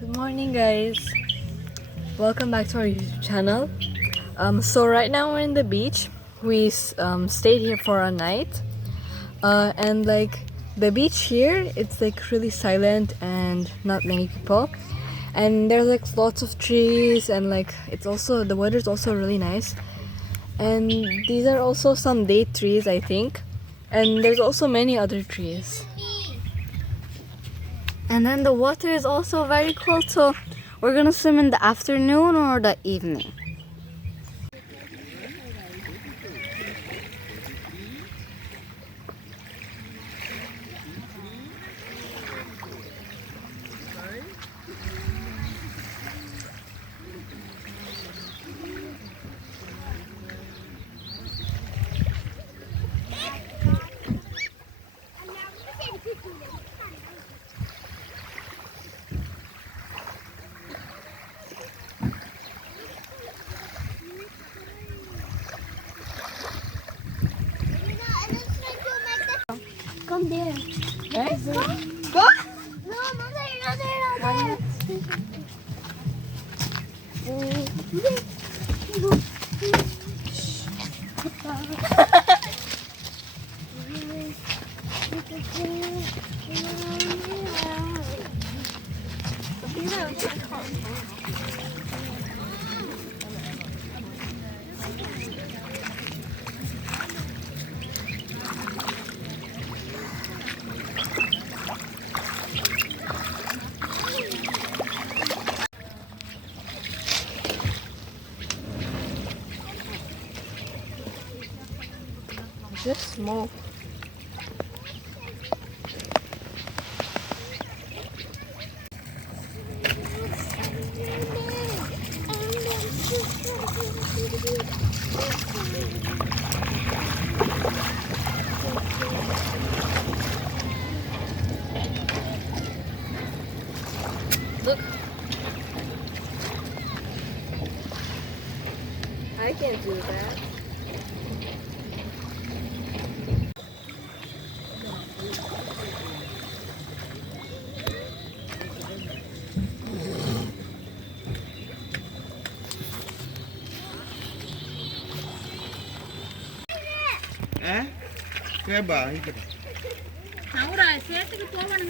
Good morning, guys. Welcome back to our YouTube channel. So right now we're in the beach. We stayed here for a night, and like the beach here, it's like really silent and not many people. And there's like lots of trees, and like it's also the weather's also really nice. And these are also some date trees, I think. And there's also many other trees. And then the water is also very cold, so we're gonna swim in the afternoon or the evening. Come there. Okay? Go! No, not there, not there, not Just smoke. Look. I can't do that.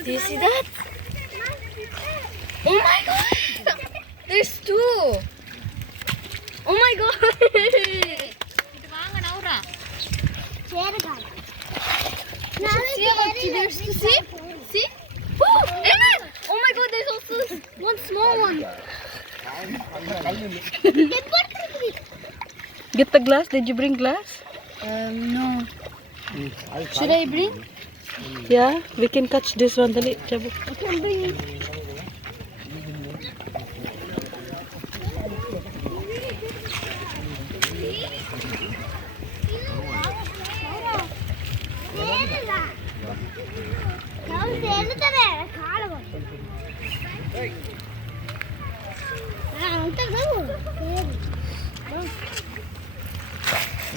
Do you see that? Oh my god! There's two! Oh my god! There's two. See? See? Oh, Amen! Oh my god, there's also one small one. Get the glass. Did you bring glass? No. Should I bring? Yeah, we can catch this one. Dali, Chabu. I can bring.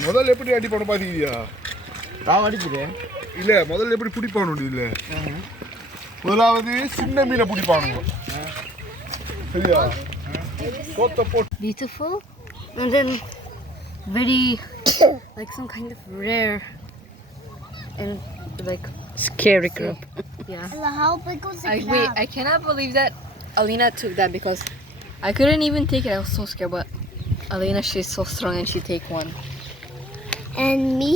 முதல்ல எப்படி அடி பண்ண பாத்தீங்க நான் அடிக்கிறேன் இல்ல முதல்ல எப்படி பிடிப்பானு இல்ல முதலாவது சின்ன மீனை பிடிப்பானுங்க சரியா கோத்த போட்டு Beautiful, and then very like some kind of rare and like scary crab. Yeah. How big was the Wait, I cannot believe that Alina took that because I couldn't even take it. I was so scared, but Alina, she's so strong and she take one. And me,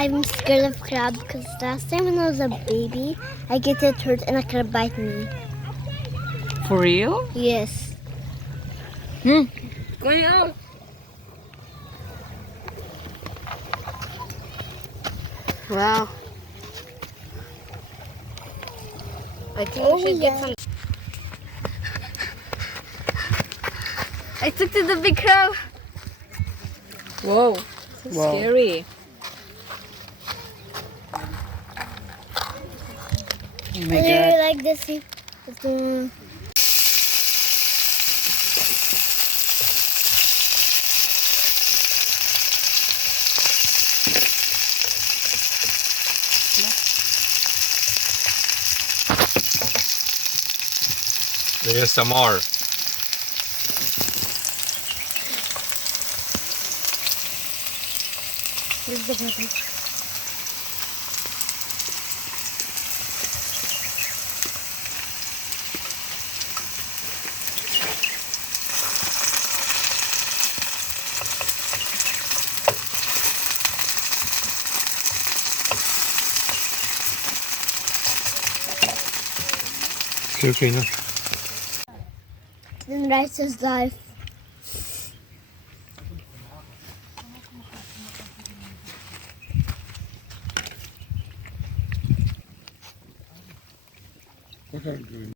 I'm scared of crab because last time when I was a baby, I get it hurt and a crab bite me. For real? Yes. Going out. Wow. I think we should get some. I took to the big crab. Whoa, so scary. Oh my I god. really like this. There's some more. Where's the puppy? Okay, no. Then rice is life. Bakar görün.